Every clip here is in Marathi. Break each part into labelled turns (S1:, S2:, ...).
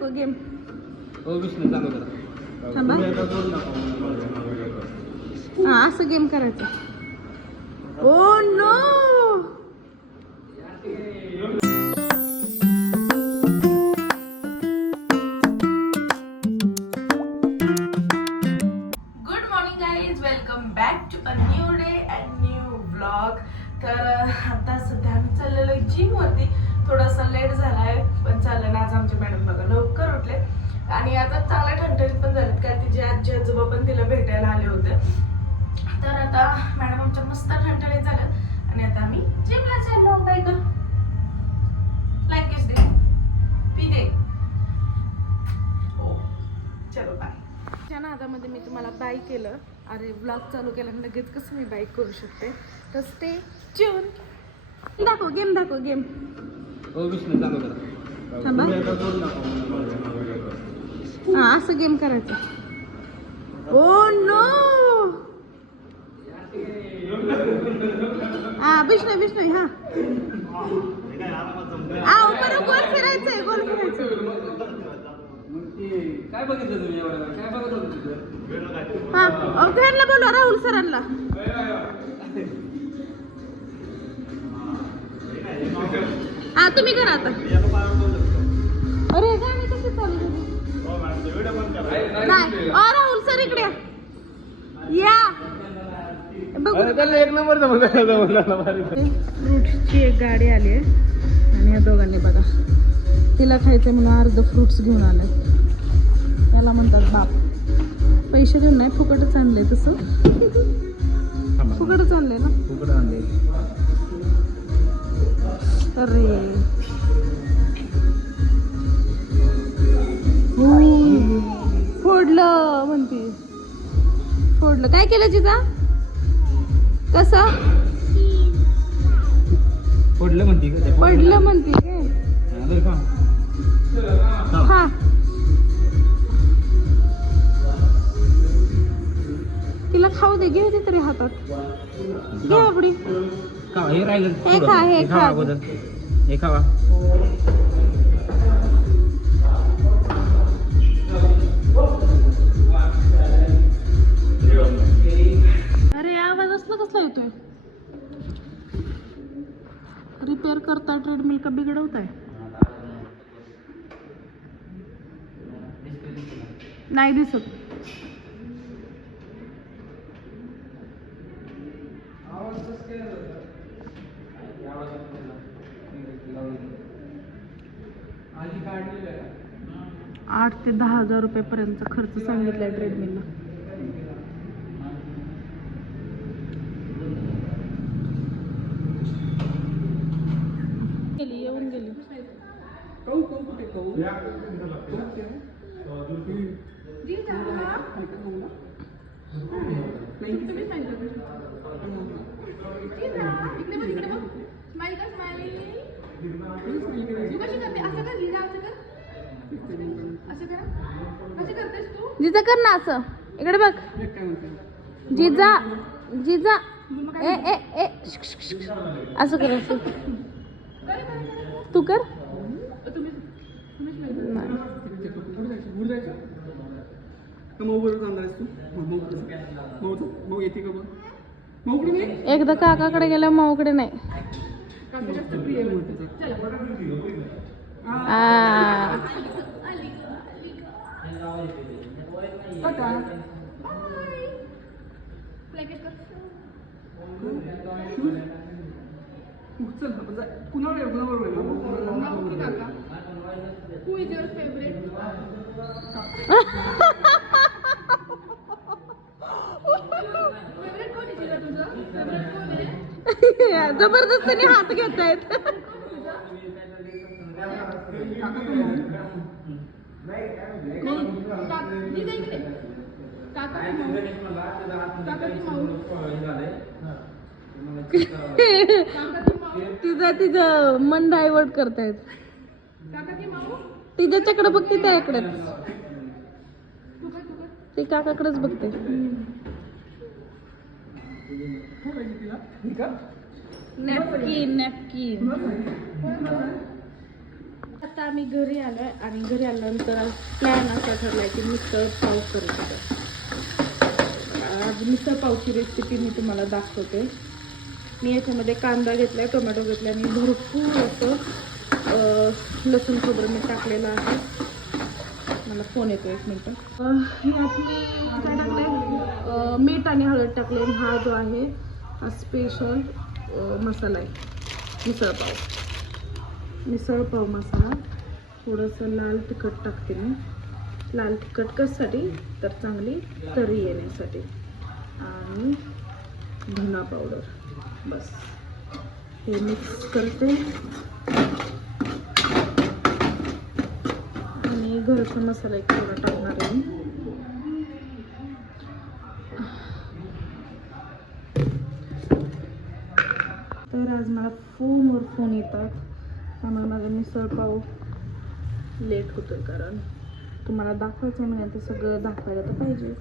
S1: दाखव गेम.
S2: हो विष्णू चालू करा.
S1: थांबा. हा असं गेम करायचं. ओ no! Good morning guys welcome back to a new day and new blog तर अह, आता सध्या आम्ही चाललेलो जिम वरती. थोडासा लेट झालाय पण चाललं आज आमचे मॅडम बघा लवकर उठले. आणि आता चांगल्या ठणठणीत पण झालेत कारण तिचे आजी आजोबा पण तिला भेटायला आले होते. तर आता मॅडम आमच्या मस्त ठणठणीत झाल्यात. आणि आता आम्ही जिमला चाललो बाय कर लँग्वेज दे. पी दे. हो. चलो बाय त्या नादामध्ये मी तुम्हाला बाय केलं. अरे ब्लॉग चालू केला आणि लगेच कसं मी बाईक करू शकते? तर ते चिवून दाखव गेम दाखव गेम थांबा. हा असं गेम करायचं. ओ नो हा विष्णू विष्णू हा. आ बरं गोल फिरायचंय गोल फिरायचं
S2: काय बघितलं तुम्ही? काय बघत
S1: हा बोलवा राहुल सरांना. हा तुम्ही करा आता. अरे गाणी कशी चालू झाली? नाही. अ, राहुल सर इकडे या. बघू.
S2: एक नंबर
S1: फ्रुट्सची एक गाडी आली आहे. आणि या दोघांनी बघा. तिला खायचं म्हणून अर्ध फ्रुट्स घेऊन आले. त्याला म्हणतात बाप. पैसे देऊन नाही फुकटच आणले तसं. फुकटच आणले ना. अरे फोडलं म्हणते. फोडलं. काय केलं जिजा? कसं?
S2: पडलं म्हणते?
S1: पडलं म्हणते
S2: हा?
S1: हा. तिला खाऊ दे दे तरी हातात. घे आपडी
S2: का हे राहिलं
S1: हे
S2: पुढं. खावा.
S1: अरे आवाज असला कसला येतोय? रिपेअर करता ट्रेडमिल का बिघडवताय? नाही दिसत. आठ ते दहा हजार रुपयेपर्यंतचा खर्च सांगितला आहे ट्रेडमिलला. गेली येऊन गेली. जिजा कर ना असं. इकडे बघ. जिजा जिजा. ए ए ए. असं कर असं. तू कर. एकदा काकाकडे गेल्या माऊकडे नाही. आ. जबरदस्तीने हात घेतायत. तिचं तिचं मन डायवर्ट करतायत. ती तिच्याच्याकडे बघते त्याकडे. ती काकाकडेच बघते. Napkin napkin. आता आम्ही घरी आलोय आणि घरी आल्यानंतर प्लॅन असा ठरलाय की मिसळ पाव करायचं. आज मिसळ पावची रेसिपी मी तुम्हाला दाखवते. मी याच्यामध्ये कांदा घेतलाय टोमॅटो घेतलाय आणि भरपूर असं लसूण खोबरं मी टाकलेलं आहे. मला फोन येतो एक मिनटं. अं, यात मी काय टाकलंय? मीठ आणि हळद टाकले हा जो आहे हा स्पेशल मसाला आहे. मिसळपाव मिसळपाव मसाला. थोडंसं लाल तिखट टाकते मी. लाल तिखट कशासाठी? तर चांगली तरी येण्यासाठी. आणि धना पावडर बस. हे मिक्स करते. आणि घरचा मसाला एक थोडा टाकणार आहे तर आज मला फोनवर फोन येतात. त्यामुळे माझा मिसळ पाव लेट होतोय कारण तुम्हाला दाखवायचं आहे म्हणजे ते सगळं दाखवायला तर पाहिजे.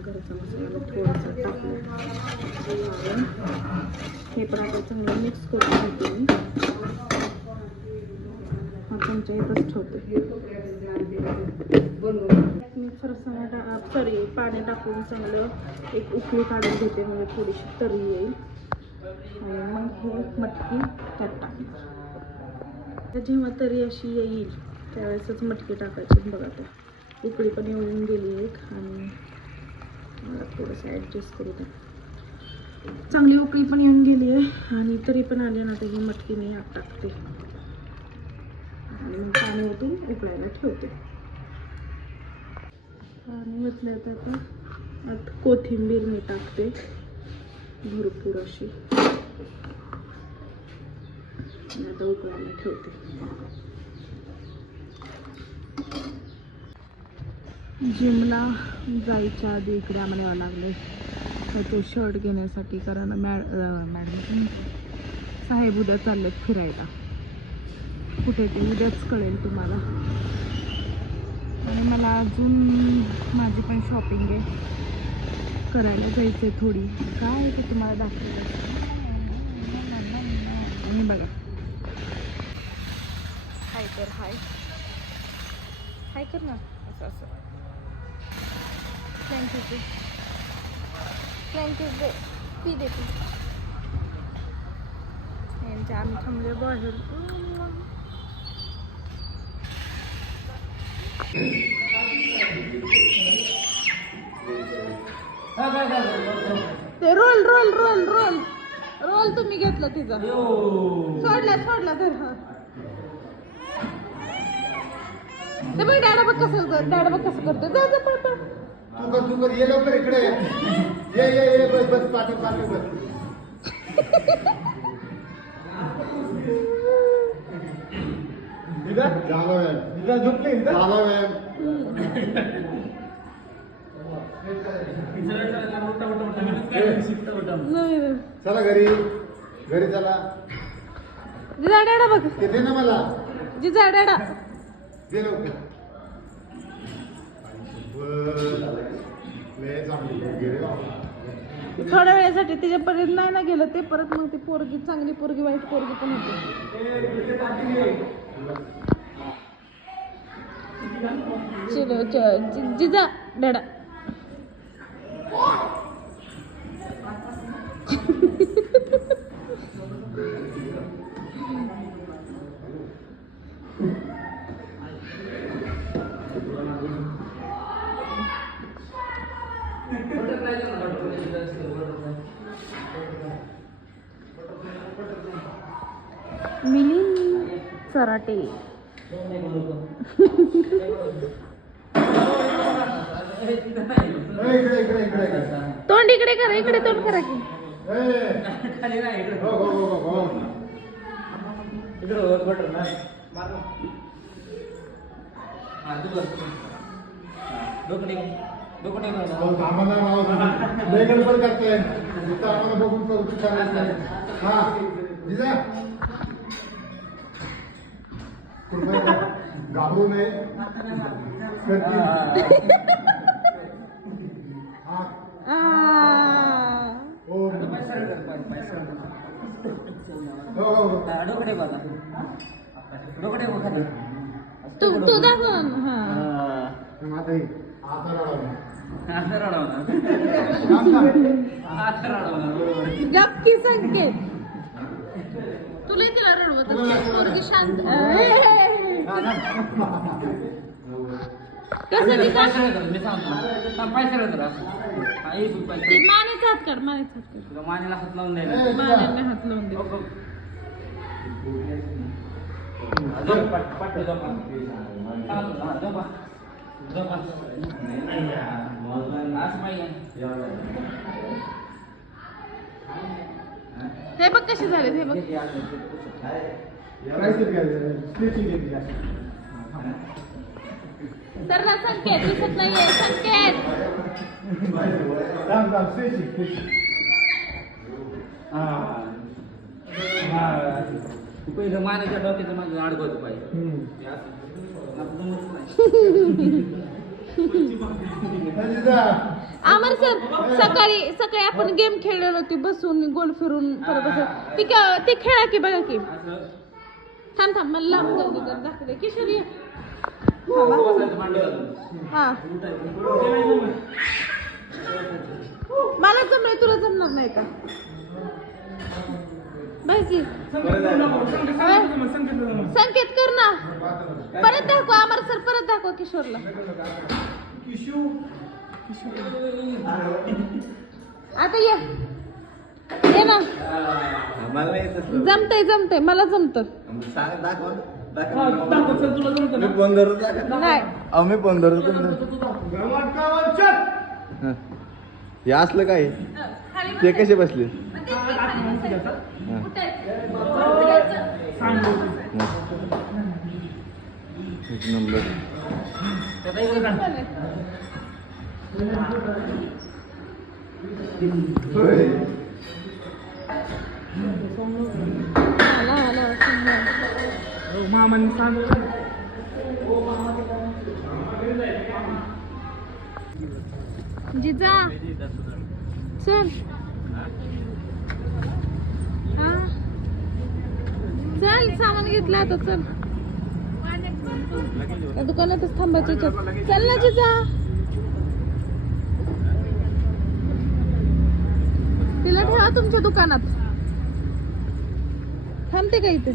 S1: घरचा मसाला थोडासा टाकला. हे पण आता चांगलं मिक्स करून घेते मी. हा चमचा इथंच ठेवते. मी फरसाणा टा सॉरी पाणी टाकून चांगलं एक उकळी काढून घेते म्हणजे थोडीशी तरी येईल. आणि मग हे मटकी त्यात टाकणार. जेव्हा तरी अशी येईल त्यावेळेसच मटकी टाकायची. बघा त्या उकळी पण येऊन गेली एक. आणि मला थोडंसं ॲडजस्ट करू द्या. चांगली उकळी पण येऊन गेली आहे. आणि तरी पण आली ना तर ही मटकी मी आत टाकते. आणि पाणी ओतून उकळायला ठेवते. पाणी ओतलं तर आत कोथिंबीर मी टाकते. भरपूर अशी. आता उकळायला ठेवते. जिमला जायच्या आधी इकडे आम्हाला यावं लागलं तो शर्ट घेण्यासाठी कारण मॅड मॅडम साहेब उद्या चाललेत फिरायला. कुठे ते उद्याच कळेल तुम्हाला. आणि मला अजून माझी पण शॉपिंग आहे. करायला जायचं आहे थोडी. काय ते तुम्हाला दाखवलं आणि बघा. हाय कर हाय. हाय कर ना. असं असं. थँक्यू दे थँक्यू दे पी दे पी यांच्या आम्ही थांबले बाहेर. ते roll roll roll roll. Roll तुम्ही घेतला तिचा. सोडला सोडला तर. हा ते बघ डॅडा बघ कसं करतो डॅडा बघ कसं करतो जा जा पळ पळ.
S3: तू कर तू कर ये लवकर इकडे. ये ये ये ये बस बस पाठी पाठी बस. झाला झोपले झाला. चला घरी घरी चला
S1: जिजा डॅडा बघ.
S3: ते दे ना मला.
S1: जिजा डॅडा
S3: दे लवकर. बस. लय चांगली पोरगी रे बाबा.
S1: थोड्या वेळासाठी त्याच्यापर्यंत नाही ना गेलं ते परत मग ती पोरगी चांगली पोरगी वाईट पोरगी पण होती. चलो च- जि- जिजा डॅडा
S3: इकडे इकडे इकडे इकडे
S1: तोंड इकडे करा इकडे तोंड करा की
S3: ए, हो कृपया घाबरू नये. हो, हो. डोकडे
S2: बघा. डोकडे बघा.
S1: तू तू
S2: दाखवून
S1: आधार संकेत. तुला तिला रडवत शांत. कसं
S2: मी काय
S1: ते मानेचा हात काढ मानेचा हात
S2: कर मानेला हात लावून द्यायला
S1: मानेला हात लावून दे.
S2: आज पाहिजे
S1: हे बघ कसे झाले हे बघ. तर ना संकेत दिसत नाहीये. संकेत.
S2: पहिलं मानाच्या डोक्याचं माझं आडगोच पाहिजे
S1: आमर सर सकाळी सकाळी आपण हो. गेम खेळलेलो होती बसून गोल फिरून परत बसून ती ते खेळा की बघा की. थांब थांब मला लांब जाऊ दे दाखवते किशोरी मला जमलं तुला जमणार नाही का? संकेत कर ना. परत दाखव अमर सर परत दाखव किशोरला. आता ये. ये ना. जमतय जमतय. मला जमत.
S4: सांग दाखव
S2: दाखव, चल, तुला जमतं
S4: मी? फोन धरतो.
S1: नाही.
S4: अहो मी फोन धरतो तुमचं. हे. असलं काय? ते कसे बसले? एक नंबर.
S1: मामाने सांगितलं जिजा चल. चल आता चल. त्या दुकानातच थांबायचं विचार. चल. ना जिजा. तिला ठेवा तुमच्या दुकानात. थांबते का इथे?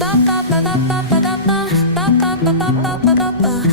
S5: ba ba ba ba ba ba ba ba ba ba ba ba ba